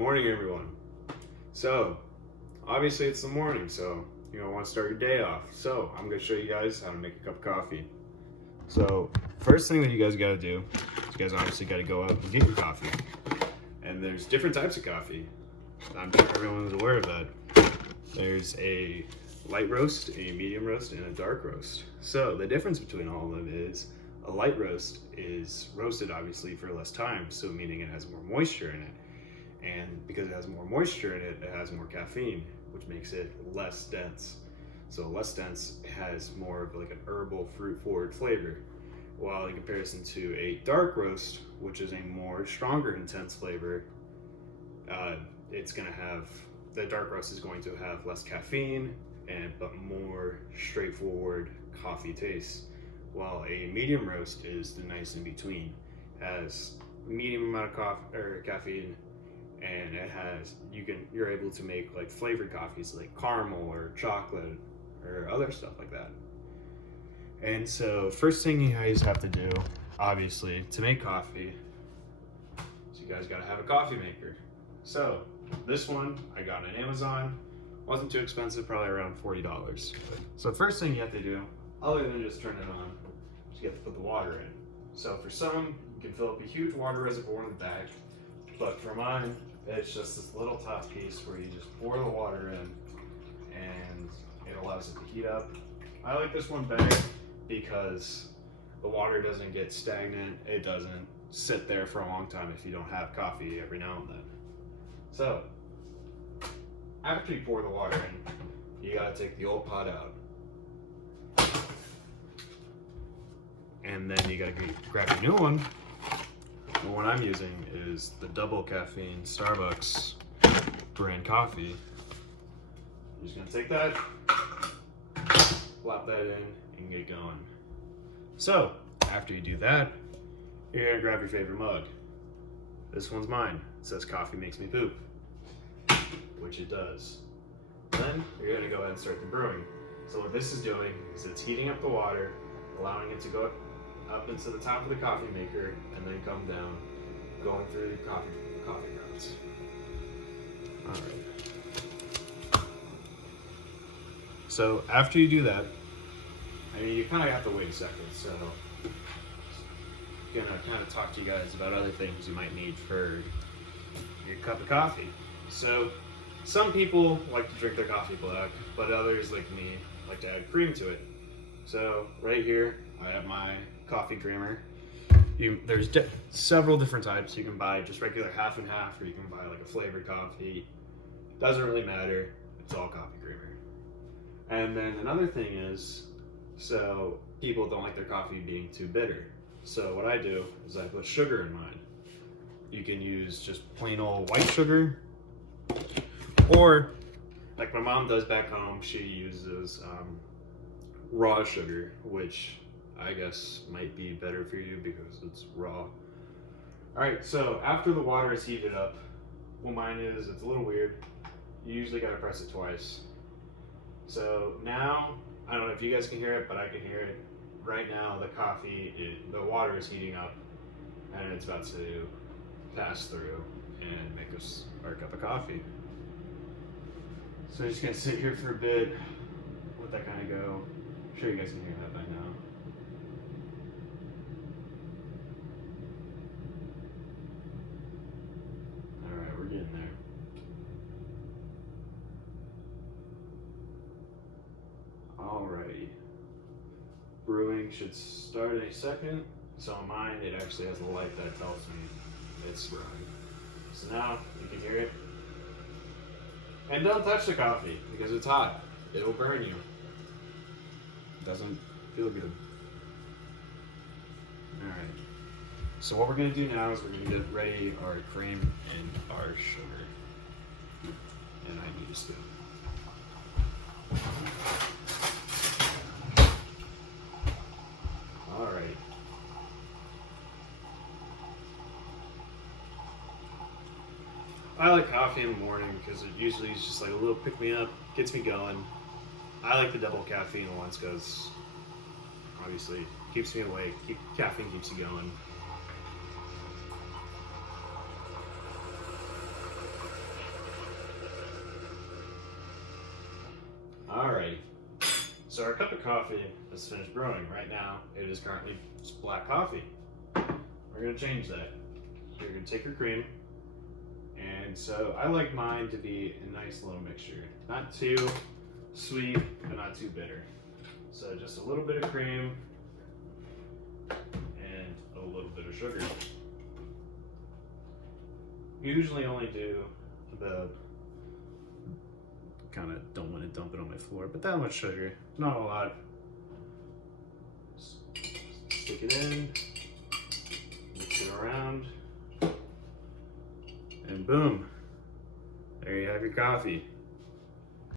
morning, everyone. So, obviously it's the morning, so want to start your day off. So, I'm going to show you guys how to make a cup of coffee. So, first thing that you guys got to do is you guys obviously got to go out and get your coffee. And there's different types of coffee. I'm sure everyone's aware of that. There's a light roast, a medium roast, and a dark roast. So, the difference between all of them is a light roast is roasted obviously for less time, so meaning it has more moisture in it. And because it has more moisture in it, it has more caffeine, which makes it less dense. So less dense, it has more of like an herbal, fruit-forward flavor. While in comparison to a dark roast, which is a more stronger, intense flavor, it's gonna have, the dark roast is going to have less caffeine but more straightforward coffee taste. While a medium roast is the nice in between, has medium amount of caffeine, and it has you're able to make like flavored coffees like caramel or chocolate or other stuff like that. And so first thing you guys have to do, obviously, to make coffee, is you guys got to have a coffee maker. So this one I got on Amazon, wasn't too expensive, probably around $40. So first thing you have to do, other than just turn it on, is you have to put the water in. So for some, you can fill up a huge water reservoir in the back, but for mine, it's just this little top piece where you just pour the water in and it allows it to heat up. I like this one better because the water doesn't get stagnant. It doesn't sit there for a long time if you don't have coffee every now and then. So after you pour the water in, you gotta take the old pot out. And then you gotta grab a new one. The one I'm using is the double caffeine Starbucks brand coffee. You're just gonna take that, plop that in, and get going. So, after you do that, you're gonna grab your favorite mug. This one's mine. It says coffee makes me poop, which it does. Then, you're gonna go ahead and start the brewing. So what this is doing is it's heating up the water, allowing it to go up into the top of the coffee maker and then come down, going through the coffee grounds. All right. So after you do that, I mean, you kind of have to wait a second. So I'm gonna kind of talk to you guys about other things you might need for your cup of coffee. So some people like to drink their coffee black, but others like me like to add cream to it. So right here, I have my coffee creamer. There's several different types. You can buy just regular half and half, or you can buy like a flavored coffee. Doesn't really matter. It's all coffee creamer. And then another thing is, so people don't like their coffee being too bitter. So what I do is I put sugar in mine. You can use just plain old white sugar, or like my mom does back home, she uses raw sugar, which I guess might be better for you because it's raw. Alright, so after the water is heated up, what mine is, it's a little weird. You usually gotta press it twice. So now, I don't know if you guys can hear it, but I can hear it. Right now, the water is heating up and it's about to pass through and make us our cup of coffee. So I'm just gonna sit here for a bit, let that kind of go. I'm sure you guys can hear that by now. Alright, we're getting there. Alrighty. Brewing should start in a second. So on mine, it actually has a light that tells me it's brewing. So now, you can hear it. And don't touch the coffee because it's hot. It'll burn you. Doesn't feel good. Alright. So what we're going to do now is we're going to get ready our cream and our sugar. And I need a spoon. Alright. I like coffee in the morning because it usually is just like a little pick-me-up, gets me going. I like the double caffeine ones because obviously keeps me awake, caffeine keeps you going. Alrighty. So our cup of coffee is finished brewing. Right now, it is currently just black coffee. We're gonna change that. You're gonna take your cream, and so I like mine to be a nice little mixture. Not too sweet, but not too bitter. So just a little bit of cream and a little bit of sugar. Usually only do about, kind of don't want to dump it on my floor, but that much sugar, not a lot. Stick it in, mix it around, and boom, there you have your coffee.